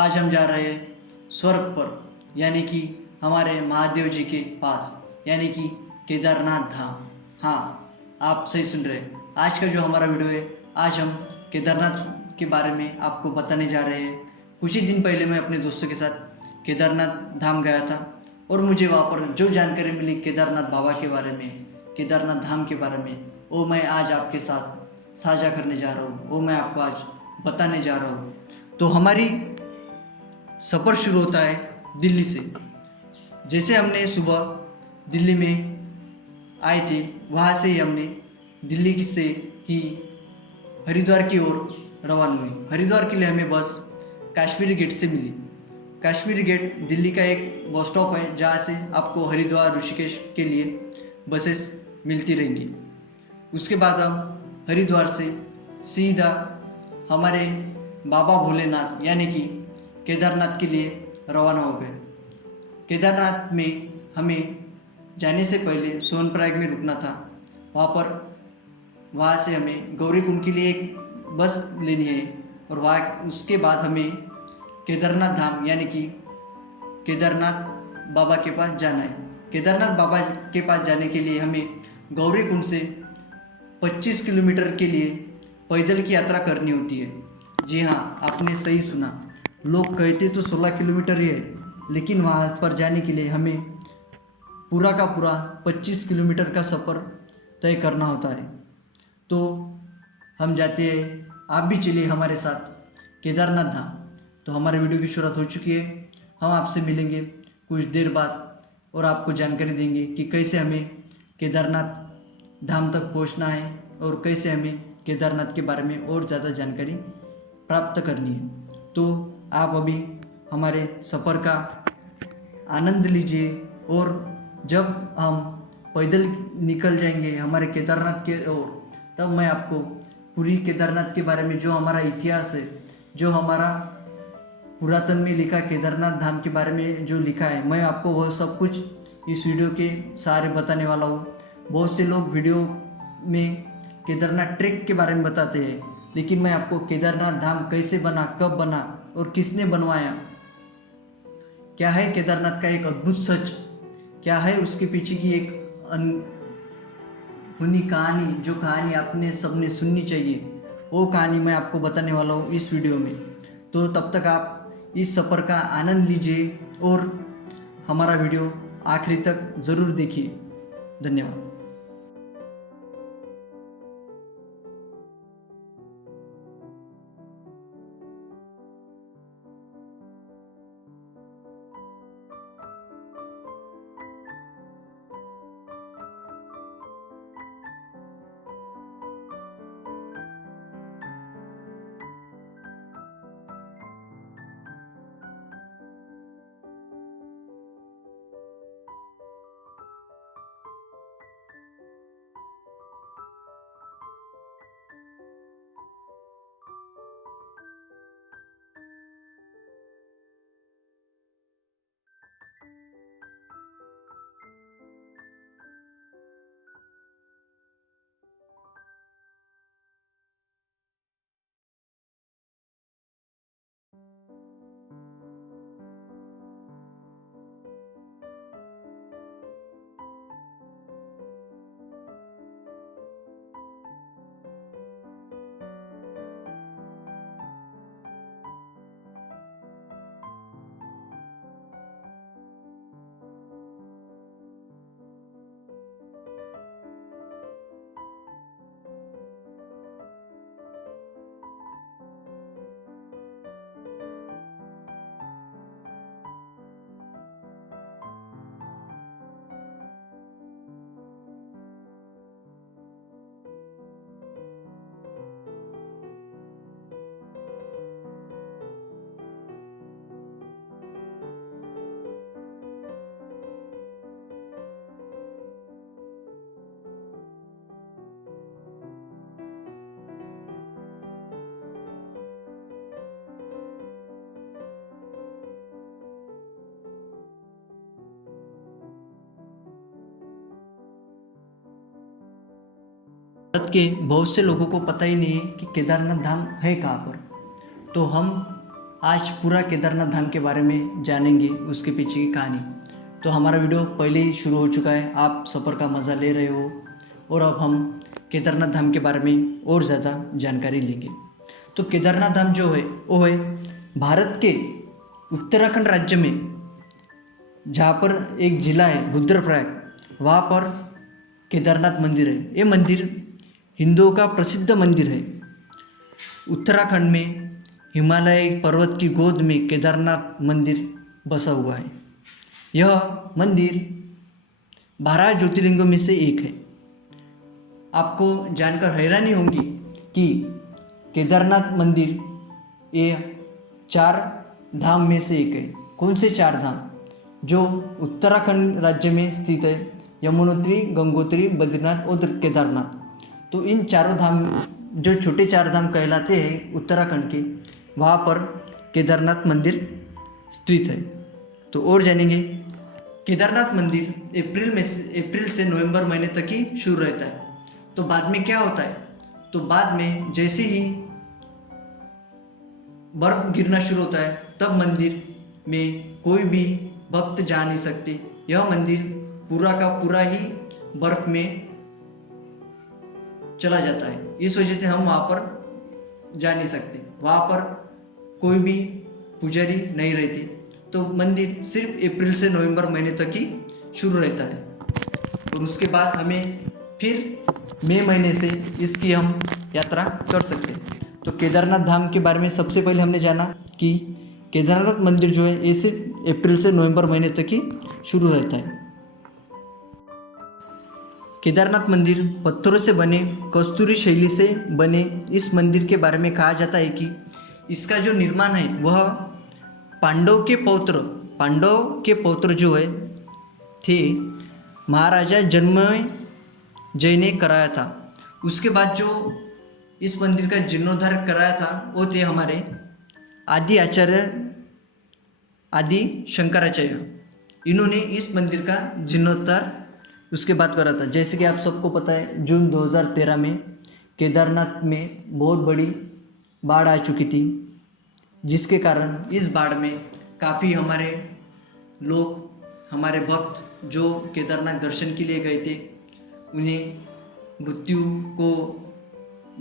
आज हम जा रहे हैं स्वर्ग पर, यानी कि हमारे महादेव जी के पास, यानी कि केदारनाथ धाम। हाँ, आप सही सुन रहे हैं। आज का जो हमारा वीडियो है, आज हम केदारनाथ के बारे में आपको बताने जा रहे हैं। कुछ ही दिन पहले मैं अपने दोस्तों के साथ केदारनाथ धाम गया था और मुझे वहाँ पर जो जानकारी मिली केदारनाथ बाबा के बारे में, केदारनाथ धाम के बारे में, वो मैं आज आपके साथ साझा करने जा रहा हूँ, वो मैं आपको आज बताने जा रहा हूँ। तो हमारी सफ़र शुरू होता है दिल्ली से। जैसे हमने सुबह दिल्ली में आए थे, वहाँ से ही हमने दिल्ली से ही हरिद्वार की ओर रवाना हुए। हरिद्वार के लिए हमें बस काश्मीरी गेट से मिली। काश्मीरी गेट दिल्ली का एक बस स्टॉप है, जहाँ से आपको हरिद्वार ऋषिकेश के लिए बसेस मिलती रहेंगी। उसके बाद हम हरिद्वार से सीधा हमारे बाबा भोलेनाथ यानी कि केदारनाथ के लिए रवाना हो गए। केदारनाथ में हमें जाने से पहले सोनप्रयाग में रुकना था। वहाँ से हमें गौरीकुंड के लिए एक बस लेनी है और वहाँ उसके बाद हमें केदारनाथ धाम यानी कि केदारनाथ बाबा के पास जाना है। केदारनाथ बाबा के पास जाने के लिए हमें गौरीकुंड से 25 किलोमीटर के लिए पैदल की यात्रा करनी होती है। जी हाँ, आपने सही सुना। लोग कहते तो 16 किलोमीटर ही है, लेकिन वहाँ पर जाने के लिए हमें पूरा का पूरा 25 किलोमीटर का सफ़र तय करना होता है। तो हम जाते हैं, आप भी चलिए हमारे साथ केदारनाथ धाम। तो हमारे वीडियो की शुरुआत हो चुकी है। हम आपसे मिलेंगे कुछ देर बाद और आपको जानकारी देंगे कि कैसे हमें केदारनाथ धाम तक पहुंचना है और कैसे हमें केदारनाथ के बारे में और ज़्यादा जानकारी प्राप्त करनी है। तो आप अभी हमारे सफ़र का आनंद लीजिए और जब हम पैदल निकल जाएंगे हमारे केदारनाथ के ओर, तब मैं आपको पूरी केदारनाथ के बारे में, जो हमारा इतिहास है, जो हमारा पुरातन में लिखा केदारनाथ धाम के बारे में जो लिखा है, मैं आपको वह सब कुछ इस वीडियो के सहारे बताने वाला हूँ। बहुत से लोग वीडियो में केदारनाथ ट्रैक के बारे में बताते हैं, लेकिन मैं आपको केदारनाथ धाम कैसे बना, कब बना और किसने बनवाया, क्या है केदारनाथ का एक अद्भुत सच, क्या है उसके पीछे की एक अनहोनी कहानी, जो कहानी आपने सबने सुननी चाहिए, वो कहानी मैं आपको बताने वाला हूँ इस वीडियो में। तो तब तक आप इस सफ़र का आनंद लीजिए और हमारा वीडियो आखिरी तक ज़रूर देखिए। धन्यवाद। भारत के बहुत से लोगों को पता ही नहीं है कि केदारनाथ धाम है कहाँ पर। तो हम आज पूरा केदारनाथ धाम के बारे में जानेंगे, उसके पीछे की कहानी। तो हमारा वीडियो पहले ही शुरू हो चुका है, आप सफ़र का मज़ा ले रहे हो और अब हम केदारनाथ धाम के बारे में और ज़्यादा जानकारी लेंगे। तो केदारनाथ धाम जो है वो है भारत के उत्तराखंड राज्य में, जहाँ पर एक ज़िला है रुद्रप्रयाग, वहाँ पर केदारनाथ मंदिर है। ये मंदिर हिंदुओं का प्रसिद्ध मंदिर है। उत्तराखंड में हिमालय पर्वत की गोद में केदारनाथ मंदिर बसा हुआ है। यह मंदिर 12 ज्योतिर्लिंगों में से एक है। आपको जानकर हैरानी होगी कि केदारनाथ मंदिर ये 4 धाम में से एक है। कौन से 4 धाम? जो उत्तराखंड राज्य में स्थित है, यमुनोत्री, गंगोत्री, बद्रीनाथ और केदारनाथ। तो इन चारों धाम, जो छोटे 4 धाम कहलाते हैं उत्तराखंड के, वहाँ पर केदारनाथ मंदिर स्थित है। तो और जानेंगे, केदारनाथ मंदिर अप्रैल से नवंबर महीने तक ही शुरू रहता है। तो बाद में क्या होता है? तो बाद में जैसे ही बर्फ गिरना शुरू होता है, तब मंदिर में कोई भी भक्त जा नहीं सकते। यह मंदिर पूरा का पूरा ही बर्फ में चला जाता है। इस वजह से हम वहाँ पर जा नहीं सकते। वहाँ पर कोई भी पुजारी नहीं रहते। तो मंदिर सिर्फ अप्रैल से नवंबर महीने तक ही शुरू रहता है और उसके बाद हमें फिर मई महीने से इसकी हम यात्रा कर सकते हैं। तो केदारनाथ धाम के बारे में सबसे पहले हमने जाना कि केदारनाथ मंदिर जो है ये सिर्फ अप्रैल से नवंबर महीने तक ही शुरू रहता है। केदारनाथ मंदिर पत्थरों से बने, कस्तूरी शैली से बने इस मंदिर के बारे में कहा जाता है कि इसका जो निर्माण है वह पांडव के पौत्र जो है थे महाराजा जन्मेजय ने कराया था। उसके बाद जो इस मंदिर का जीर्णोद्धार कराया था वो थे हमारे आदि शंकराचार्य। इन्होंने इस मंदिर का जीर्णोद्धार उसके बाद करा था। जैसे कि आप सबको पता है, जून 2013 में केदारनाथ में बहुत बड़ी बाढ़ आ चुकी थी, जिसके कारण इस बाढ़ में काफ़ी हमारे लोग, हमारे भक्त जो केदारनाथ दर्शन के लिए गए थे, उन्हें मृत्यु को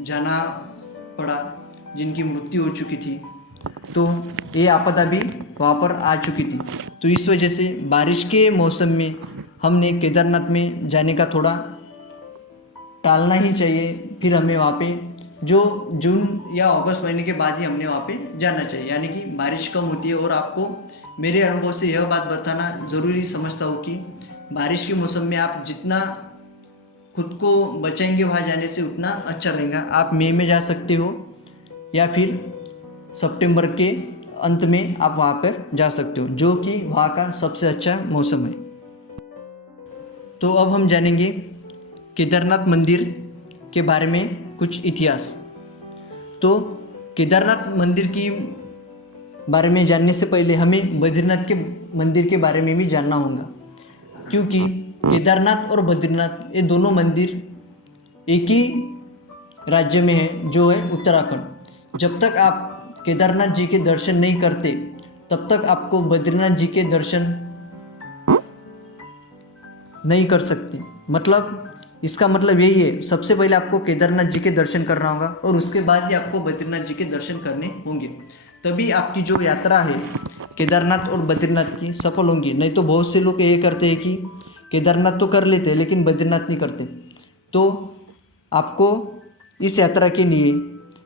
जाना पड़ा, जिनकी मृत्यु हो चुकी थी। तो ये आपदा भी वहाँ पर आ चुकी थी। तो इस वजह से बारिश के मौसम में हमने केदारनाथ में जाने का थोड़ा टालना ही चाहिए। फिर हमें वहाँ पे जो जून या अगस्त महीने के बाद ही हमने वहाँ पे जाना चाहिए, यानी कि बारिश कम होती है। और आपको मेरे अनुभव से यह बात बताना ज़रूरी समझता हूँ कि बारिश के मौसम में आप जितना खुद को बचाएंगे वहाँ जाने से, उतना अच्छा रहेगा। आप मई में जा सकते हो या फिर सितंबर के अंत में आप वहाँ पर जा सकते हो, जो कि वहाँ का सबसे अच्छा मौसम है। तो अब हम जानेंगे केदारनाथ मंदिर के बारे में कुछ इतिहास। तो केदारनाथ मंदिर की बारे में जानने से पहले हमें बद्रीनाथ के मंदिर के बारे में भी जानना होगा, क्योंकि केदारनाथ और बद्रीनाथ ये दोनों मंदिर एक ही राज्य में है, जो है उत्तराखंड। जब तक आप केदारनाथ जी के दर्शन नहीं करते, तब तक आपको बद्रीनाथ जी के दर्शन नहीं कर सकते। मतलब इसका मतलब यही है, सबसे पहले आपको केदारनाथ जी के दर्शन करना होगा और उसके बाद ही आपको बद्रीनाथ जी के दर्शन करने होंगे। तभी आपकी जो यात्रा है केदारनाथ और बद्रीनाथ की सफल होंगी। नहीं तो बहुत से लोग ये करते हैं कि केदारनाथ तो कर लेते हैं लेकिन बद्रीनाथ नहीं करते। तो आपको इस यात्रा के लिए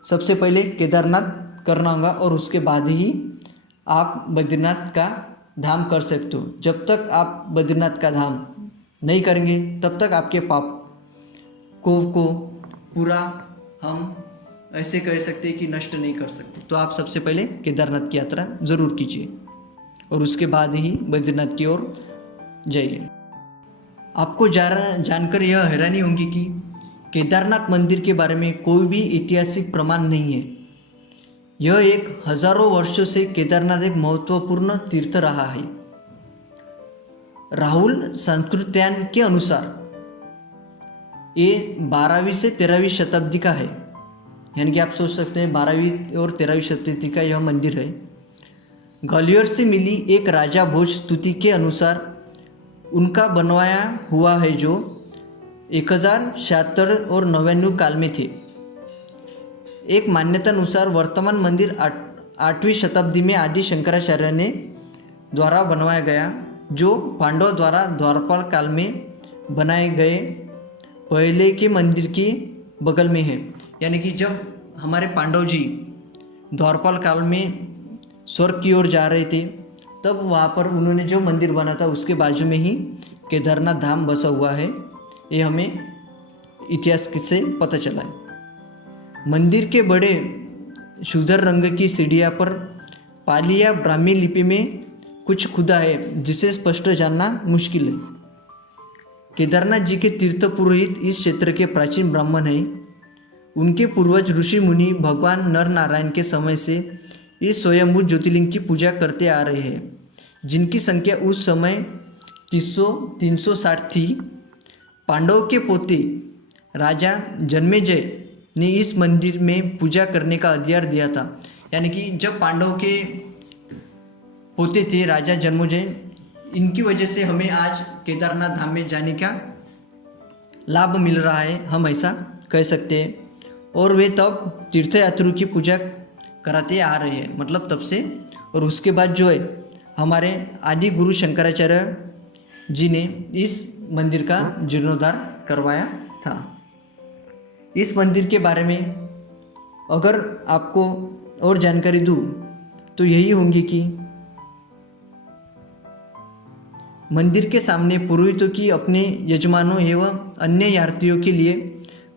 सबसे पहले केदारनाथ करना होगा और उसके बाद ही आप बद्रीनाथ का धाम कर सकते हो। जब तक आप बद्रीनाथ का धाम नहीं करेंगे, तब तक आपके पाप को पूरा हम ऐसे कह सकते हैं कि नष्ट नहीं कर सकते। तो आप सबसे पहले केदारनाथ की यात्रा ज़रूर कीजिए और उसके बाद ही बद्रीनाथ की ओर जाइए। आपको जानकर यह हैरानी होगी कि केदारनाथ मंदिर के बारे में कोई भी ऐतिहासिक प्रमाण नहीं है। यह एक हजारों वर्षों से केदारनाथ एक महत्वपूर्ण तीर्थ रहा है। राहुल संस्कृत्यान के अनुसार ये 12वीं से 13वीं शताब्दी का है। यानी कि आप सोच सकते हैं 12वीं और 13वीं शताब्दी का यह मंदिर है। ग्वालियर से मिली एक राजा भोज स्तुति के अनुसार उनका बनवाया हुआ है, जो 1076 और 99 काल में थे। एक मान्यता अनुसार वर्तमान मंदिर 8वीं शताब्दी में आदि शंकराचार्य ने द्वारा बनवाया गया, जो पांडव द्वारा द्वारपाल काल में बनाए गए पहले के मंदिर के बगल में है। यानी कि जब हमारे पांडव जी द्वारपाल काल में स्वर्ग की ओर जा रहे थे, तब वहाँ पर उन्होंने जो मंदिर बना था उसके बाजू में ही केदारनाथ धाम बसा हुआ है। ये हमें इतिहास से पता चला है। मंदिर के बड़े सुधर रंग की सीढ़ियाँ पर पाली या ब्राह्मी लिपि में कुछ खुदा है, जिसे स्पष्ट जानना मुश्किल है। केदारनाथ जी के तीर्थ पुरोहित इस क्षेत्र के प्राचीन ब्राह्मण हैं। उनके पूर्वज ऋषि मुनि भगवान नर नारायण के समय से इस स्वयंभू ज्योतिर्लिंग की पूजा करते आ रहे हैं, जिनकी संख्या उस समय 360 थी। पांडव के पोते राजा जन्मेजय ने इस मंदिर में पूजा करने का अधिकार दिया था। यानी कि जब पांडव के पोते थे राजा जन्मेजय, इनकी वजह से हमें आज केदारनाथ धाम में जाने का लाभ मिल रहा है, हम ऐसा कह सकते हैं। और वे तब तीर्थयात्रियों की पूजा कराते आ रहे हैं, मतलब तब से। और उसके बाद जो है हमारे आदि गुरु शंकराचार्य जी ने इस मंदिर का जीर्णोद्धार करवाया था। इस मंदिर के बारे में अगर आपको और जानकारी दूँ तो यही होंगी कि मंदिर के सामने पुरोहितों की अपने यजमानों एवं अन्य यात्रियों के लिए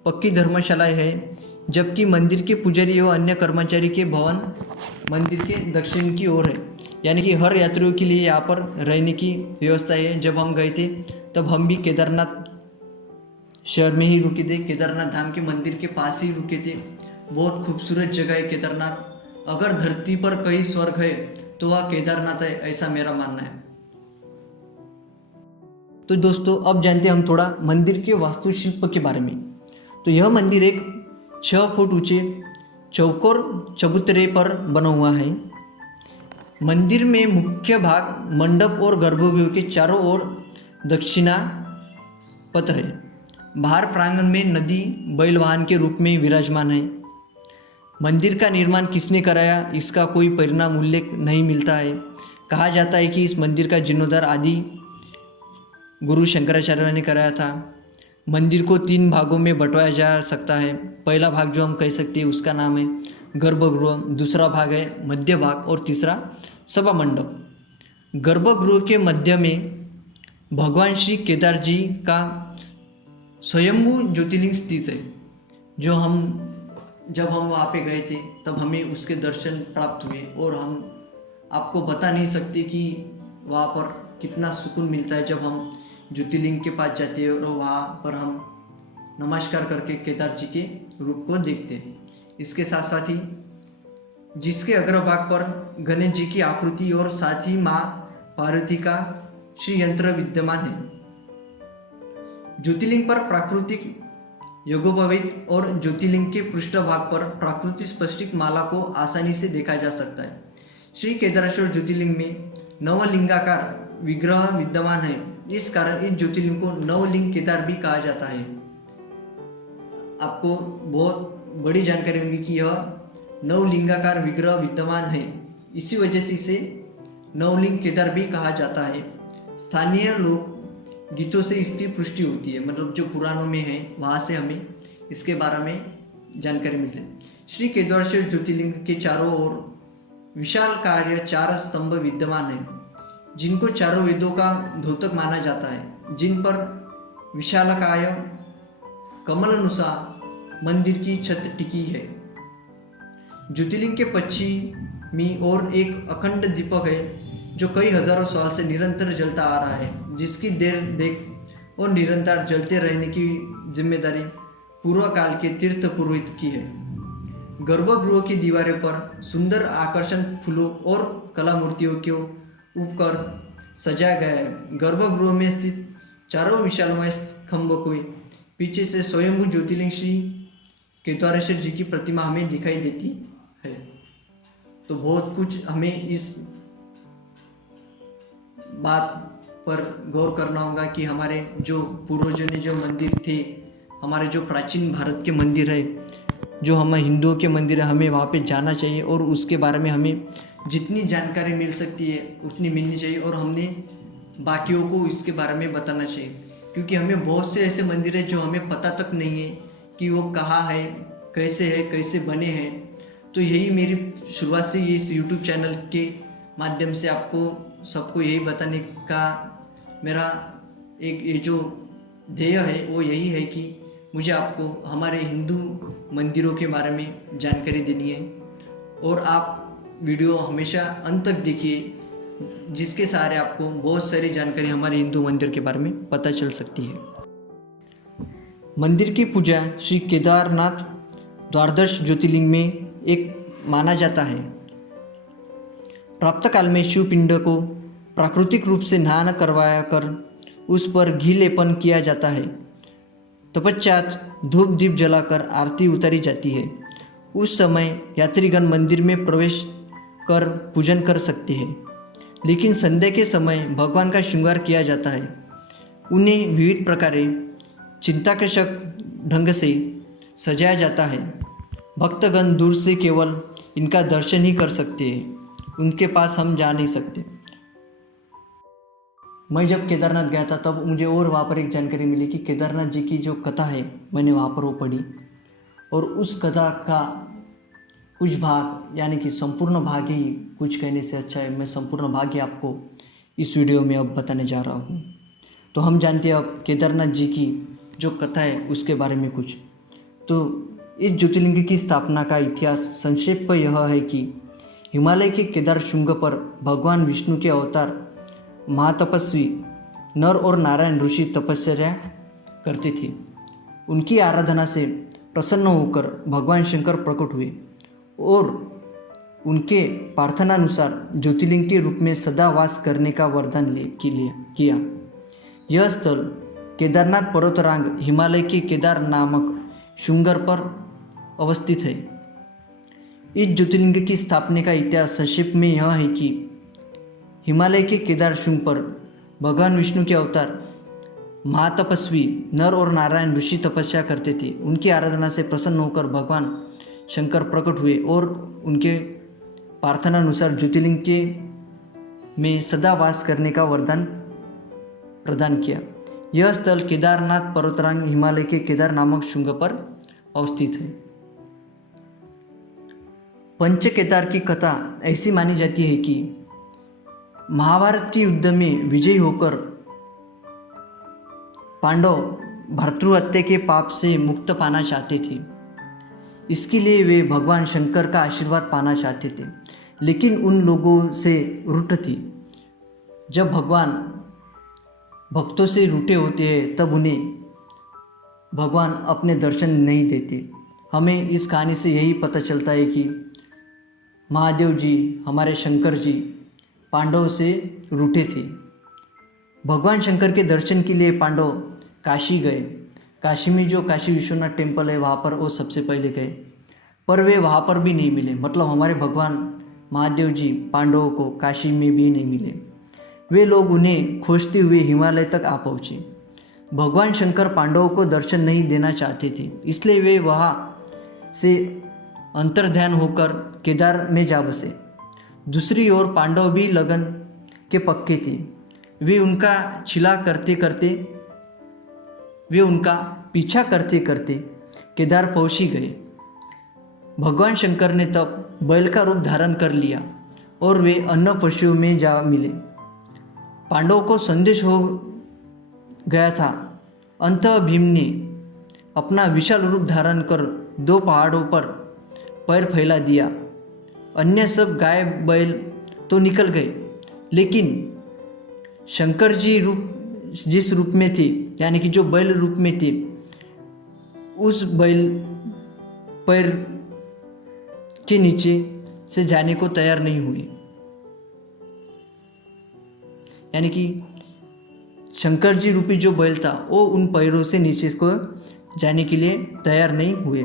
पक्की धर्मशालाएं है, जबकि मंदिर के पुजारी एवं अन्य कर्मचारी के भवन मंदिर के दक्षिण की ओर है। यानी कि हर यात्रियों के लिए यहाँ पर रहने की व्यवस्था है। जब हम गए थे तब हम भी केदारनाथ शहर में ही रुके थे, केदारनाथ धाम के मंदिर के पास ही रुके थे। बहुत खूबसूरत जगह है केदारनाथ। अगर धरती पर कहीं स्वर्ग है तो वह केदारनाथ है, ऐसा मेरा मानना है। तो दोस्तों अब जानते हैं हम थोड़ा मंदिर के वास्तुशिल्प के बारे में। तो यह मंदिर एक 6 फुट ऊंचे चौकोर चबूतरे पर बना हुआ है। मंदिर में मुख्य भाग मंडप और गर्भगृह के चारों ओर दक्षिणा पथ है। बाहर प्रांगण में नदी बैल वाहन के रूप में विराजमान है। मंदिर का निर्माण किसने कराया, इसका कोई परिणाम उल्लेख नहीं मिलता है। कहा जाता है कि इस मंदिर का जीर्णोद्धार आदि गुरु शंकराचार्य ने कराया था। मंदिर को 3 भागों में बंटवाया जा सकता है। पहला भाग जो हम कह सकते हैं उसका नाम है गर्भगृह, दूसरा भाग है मध्य भाग और तीसरा सभा मंडप। गर्भगृह के मध्य में भगवान श्री केदार जी का स्वयंभू ज्योतिर्लिंग स्थित है, जो जब हम वहाँ पे गए थे तब हमें उसके दर्शन प्राप्त हुए। और हम आपको बता नहीं सकते कि वहाँ पर कितना सुकून मिलता है जब हम ज्योतिर्लिंग के पास जाते हैं और वहाँ पर हम नमस्कार करके केदार जी के रूप को देखते हैं। इसके साथ साथ ही जिसके अग्रभाग पर गणेश जी की आकृति और साथ ही माँ पार्वती का श्री यंत्र विद्यमान है। ज्योतिर्लिंग पर प्राकृतिक योगोपवीत और ज्योतिर्लिंग के पृष्ठभाग पर प्राकृतिक स्फटिक माला को आसानी से देखा जा सकता है। श्री केदारेश्वर ज्योतिर्लिंग में नवलिंगाकार विग्रह विद्यमान है। इस कारण इस ज्योतिर्लिंग को नवलिंग केदार भी कहा जाता है। आपको बहुत बड़ी जानकारी होगी कि यह नवलिंगाकार विग्रह विद्यमान है, इसी वजह से इसे नवलिंग केदार भी कहा जाता है। स्थानीय लोक गीतों से इसकी पुष्टि होती है, मतलब जो पुराणों में है वहाँ से हमें इसके बारे में जानकारी मिलती है। श्री केदारेश्वर ज्योतिर्लिंग के चारों ओर विशाल कार्य 4 स्तंभ विद्यमान है, जिनको चारों वेदों का द्योतक माना जाता है, जिन पर विशालकाय कमलानुसार मंदिर की छत टिकी है। ज्योतिर्लिंग के पश्चिमी ओर एक अखंड दीपक है, जो कई हजारों साल से निरंतर जलता आ रहा है, जिसकी देख और निरंतर जलते रहने की जिम्मेदारी पूर्व काल के तीर्थ पुरोहित की है। गर्भगृह की दीवारों पर सुंदर आकर्षण फूलों और कला मूर्तियों के उपकर सजाया गया है। गर्भगृह में स्थित चारों विशालमय स्तंभ को पीछे से स्वयंभू ज्योतिर्लिंग श्री केदारेश्वर जी की प्रतिमा हमें दिखाई देती है। तो बहुत कुछ हमें इस बात पर गौर करना होगा कि हमारे जो पूर्वजों ने जो मंदिर थे, हमारे जो प्राचीन भारत के मंदिर है, जो हम हिंदुओं के मंदिर है, हमें वहाँ पे जाना चाहिए और उसके बारे में हमें जितनी जानकारी मिल सकती है उतनी मिलनी चाहिए और हमने बाकियों को इसके बारे में बताना चाहिए, क्योंकि हमें बहुत से ऐसे मंदिर हैं जो हमें पता तक नहीं है कि वो कहाँ है, कैसे बने हैं। तो यही मेरी शुरुआत से ये इस यूट्यूब चैनल के माध्यम से आपको सबको यही बताने का मेरा एक ये जो ध्येय है वो यही है कि मुझे आपको हमारे हिंदू मंदिरों के बारे में जानकारी देनी है और आप वीडियो हमेशा अंत तक देखिए, जिसके सहारे आपको बहुत सारी जानकारी हमारे हिंदू मंदिर के बारे में पता चल सकती है। मंदिर की पूजा श्री केदारनाथ द्वादश ज्योतिर्लिंग में एक माना जाता है। प्राप्त काल में शिवपिंड को प्राकृतिक रूप से नहान करवाया कर उस पर घी लेपन किया जाता है। तपश्चात धूप दीप जलाकर आरती उतारी जाती है। उस समय यात्रीगण मंदिर में प्रवेश कर पूजन कर सकते हैं, लेकिन संध्या के समय भगवान का श्रृंगार किया जाता है। उन्हें विविध प्रकारे चिंताकर्षक ढंग से सजाया जाता है। भक्तगण दूर से केवल इनका दर्शन ही कर सकते हैं, उनके पास हम जा नहीं सकते। मैं जब केदारनाथ गया था तब मुझे और वहाँ पर एक जानकारी मिली कि केदारनाथ जी की जो कथा है मैंने वहाँ पर वो पढ़ी, और उस कथा का कुछ भाग यानी कि संपूर्ण भाग ही कुछ कहने से अच्छा है, मैं संपूर्ण भाग ही आपको इस वीडियो में अब बताने जा रहा हूँ। तो हम जानते हैं अब केदारनाथ जी की जो कथा है उसके बारे में कुछ। तो इस ज्योतिर्लिंग की स्थापना का इतिहास संक्षेप यह है कि हिमालय के केदार शुंग पर भगवान विष्णु के अवतार महातपस्वी नर और नारायण ऋषि तपस्या करते थे। उनकी आराधना से प्रसन्न होकर भगवान शंकर प्रकट हुए और उनके प्रार्थनानुसार ज्योतिर्लिंग के रूप में सदा वास करने का वरदान किया। यह स्थल केदारनाथ पर्वतरांग हिमालय के केदार नामक शुंगर पर अवस्थित है। इस ज्योतिर्लिंग की स्थापना का इतिहास संक्षेप में यह है कि हिमालय के केदार शुंग पर भगवान विष्णु के अवतार महातपस्वी नर और नारायण ऋषि तपस्या करते थे। उनकी आराधना से प्रसन्न होकर भगवान शंकर प्रकट हुए और उनके प्रार्थनानुसार ज्योतिर्लिंग के में सदा वास करने का वरदान प्रदान किया। यह स्थल केदारनाथ पर्वतरांग हिमालय के केदार नामक शुंग पर अवस्थित है। पंच केदार की कथा ऐसी मानी जाती है कि महाभारत के युद्ध में विजयी होकर पांडव भ्रातृहत्या के पाप से मुक्त पाना चाहते थे। इसके लिए वे भगवान शंकर का आशीर्वाद पाना चाहते थे, लेकिन उन लोगों से रूठ थी। जब भगवान भक्तों से रूठे होते हैं तब उन्हें भगवान अपने दर्शन नहीं देते। हमें इस कहानी से यही पता चलता है कि महादेव जी, हमारे शंकर जी पांडवों से रूठे थे। भगवान शंकर के दर्शन के लिए पांडव काशी गए। काशी में जो काशी विश्वनाथ टेम्पल है वहाँ पर वो सबसे पहले गए, पर वे वहाँ पर भी नहीं मिले। मतलब हमारे भगवान महादेव जी पांडवों को काशी में भी नहीं मिले। वे लोग उन्हें खोजते हुए हिमालय तक आ पहुँचे। भगवान शंकर पांडवों को दर्शन नहीं देना चाहते थे, इसलिए वे वहाँ से अंतर्ध्यान होकर केदार में जा बसे। दूसरी ओर पांडव भी लगन के पक्के थे। वे उनका पीछा करते करते केदार पहुँच ही गए। भगवान शंकर ने तब बैल का रूप धारण कर लिया और वे अन्य पशुओं में जा मिले। पांडवों को संदेश हो गया था। अंततः भीम ने अपना विशाल रूप धारण कर 2 पहाड़ों पर पैर फैला दिया। अन्य सब गाय बैल तो निकल गए, लेकिन शंकर जी जिस रूप में थे, यानी कि जो बैल रूप में थे, उस बैल पैर के नीचे से जाने को तैयार नहीं हुए। यानी कि शंकर जी रूपी जो बैल था वो उन पैरों से नीचे को जाने के लिए तैयार नहीं हुए।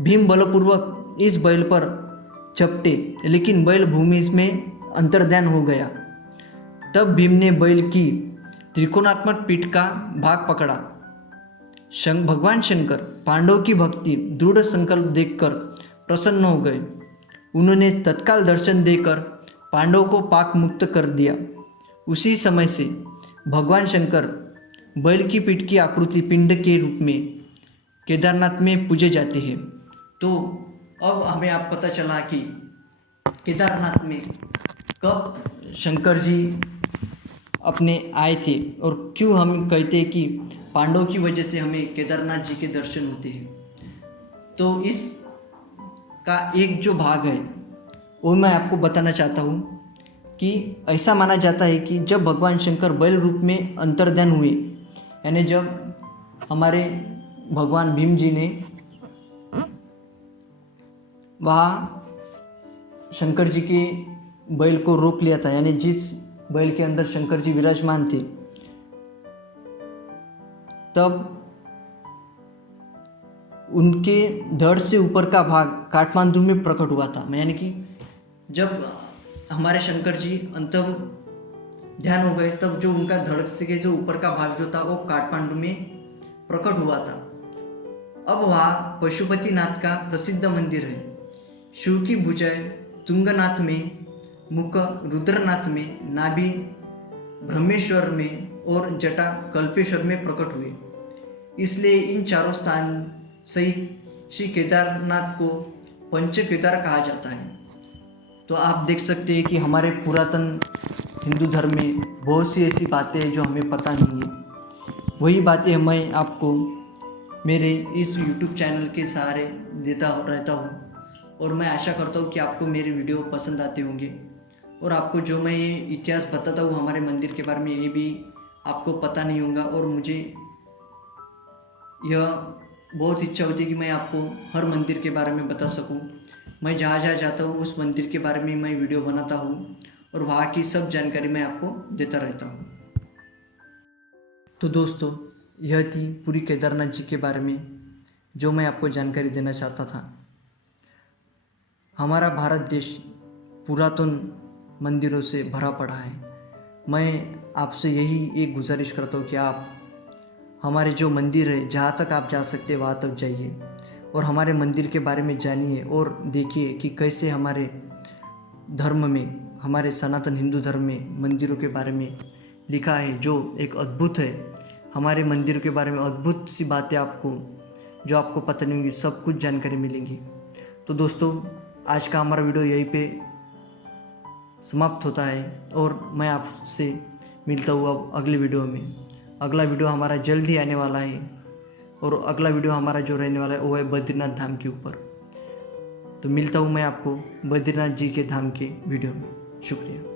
भीम बलपूर्वक इस बैल पर चपटे, लेकिन बैल भूमि में अंतर्ध्यान हो गया। तब भीम ने बैल की त्रिकोणात्मक पीठ का भाग पकड़ा। भगवान शंकर पांडवों की भक्ति दृढ़ संकल्प देखकर प्रसन्न हो गए। उन्होंने तत्काल दर्शन देकर पांडवों को पाक मुक्त कर दिया। उसी समय से भगवान शंकर बैल की पीठ की आकृति पिंड के रूप में केदारनाथ में पूजे जाते हैं। तो अब हमें आप पता चला कि केदारनाथ में कब शंकर जी अपने आए थे और क्यों हम कहते हैं कि पांडवों की वजह से हमें केदारनाथ जी के दर्शन होते हैं। तो इस का एक जो भाग है वो मैं आपको बताना चाहता हूँ कि ऐसा माना जाता है कि जब भगवान शंकर बैल रूप में अंतर्ध्यान हुए, यानी जब हमारे भगवान भीम जी ने वहाँ शंकर जी के बैल को रोक लिया था, यानी जिस बैल के अंदर शंकर जी विराजमान थे, तब उनके धड़ से ऊपर का भाग काठमांडू में प्रकट हुआ था। यानी कि जब हमारे शंकर जी अंतम ध्यान हो गए, तब जो उनका धड़ से के जो ऊपर का भाग जो था वो काठमांडू में प्रकट हुआ था। अब वहाँ पशुपतिनाथ का प्रसिद्ध मंदिर है। शिव की भुजाएं तुंगनाथ में, मुख रुद्रनाथ में, नाभि ब्रह्मेश्वर में और जटा कल्पेश्वर में प्रकट हुए। इसलिए इन चारों स्थान सहित श्री केदारनाथ को पंच केदार कहा जाता है। तो आप देख सकते हैं कि हमारे पुरातन हिंदू धर्म में बहुत सी ऐसी बातें हैं जो हमें पता नहीं है। वही बातें मैं आपको मेरे इस YouTube चैनल के सहारे देता रहता हूँ, और मैं आशा करता हूँ कि आपको मेरे वीडियो पसंद आते होंगे, और आपको जो मैं ये इतिहास बताता हूँ हमारे मंदिर के बारे में, ये भी आपको पता नहीं होगा। और मुझे यह बहुत इच्छा होती है कि मैं आपको हर मंदिर के बारे में बता सकूं। मैं जहाँ जहाँ जाता हूँ उस मंदिर के बारे में मैं वीडियो बनाता हूँ और वहाँ की सब जानकारी मैं आपको देता रहता हूँ। तो दोस्तों, यह थी पूरी केदारनाथ जी के बारे में जो मैं आपको जानकारी देना चाहता था। हमारा भारत देश पुरातन मंदिरों से भरा पड़ा है। मैं आपसे यही एक गुजारिश करता हूँ कि आप हमारे जो मंदिर है, जहाँ तक आप जा सकते हैं वहाँ तक जाइए और हमारे मंदिर के बारे में जानिए और देखिए कि कैसे हमारे धर्म में, हमारे सनातन हिंदू धर्म में मंदिरों के बारे में लिखा है, जो एक अद्भुत है। हमारे मंदिरों के बारे में अद्भुत सी बातें आपको जो आपको पता नहीं होंगी, सब कुछ जानकारी मिलेंगी। तो दोस्तों, आज का हमारा वीडियो यहीं पे समाप्त होता है और मैं आपसे मिलता हूँ अब अगले वीडियो में। अगला वीडियो हमारा जल्द ही आने वाला है और अगला वीडियो हमारा जो रहने वाला है वो है बद्रीनाथ धाम के ऊपर। तो मिलता हूँ मैं आपको बद्रीनाथ जी के धाम के वीडियो में। शुक्रिया।